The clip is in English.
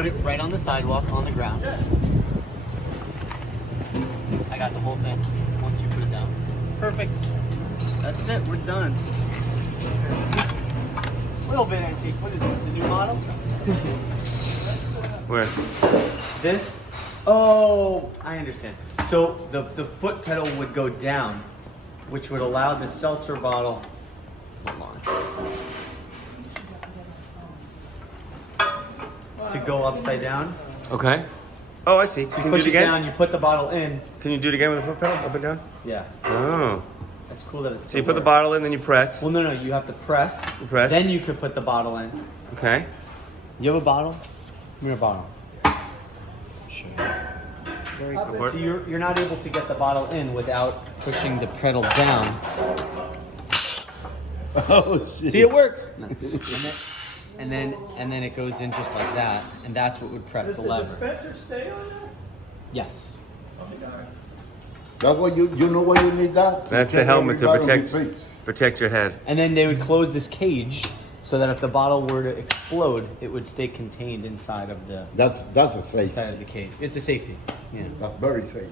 put it right on the sidewalk, on the ground. I got the whole thing once you put it down. Perfect. That's it, we're done. A little bit antique. What is this, the new model? Where? This? Oh, I understand. So the foot pedal would go down, which would allow the seltzer bottle, hold on, to go upside down. Okay. Oh, I see. So Can you you push do it it again? down, you put the bottle in. Can you do it again with the foot pedal? Up and down? Yeah, Oh. that's cool that it's. So you put the bottle in, then you press. Well, no, you have to press. You press. Then you could put the bottle in. Okay. You have a bottle? Give me a bottle. Sure. Very So cool. you're not able to get the bottle in without pushing the pedal down. Oh shit. See, it works. And then it goes in just like that, and that's what would press the lever. Does the dispenser stay on there? Yes. That's why you know why you need that? That's the Check helmet to every bottle protect he takes. protect your head. And then they would close this cage so that if the bottle were to explode, it would stay contained inside of the That's a safe. inside of the cage. It's a safety. Yeah. That's very safe.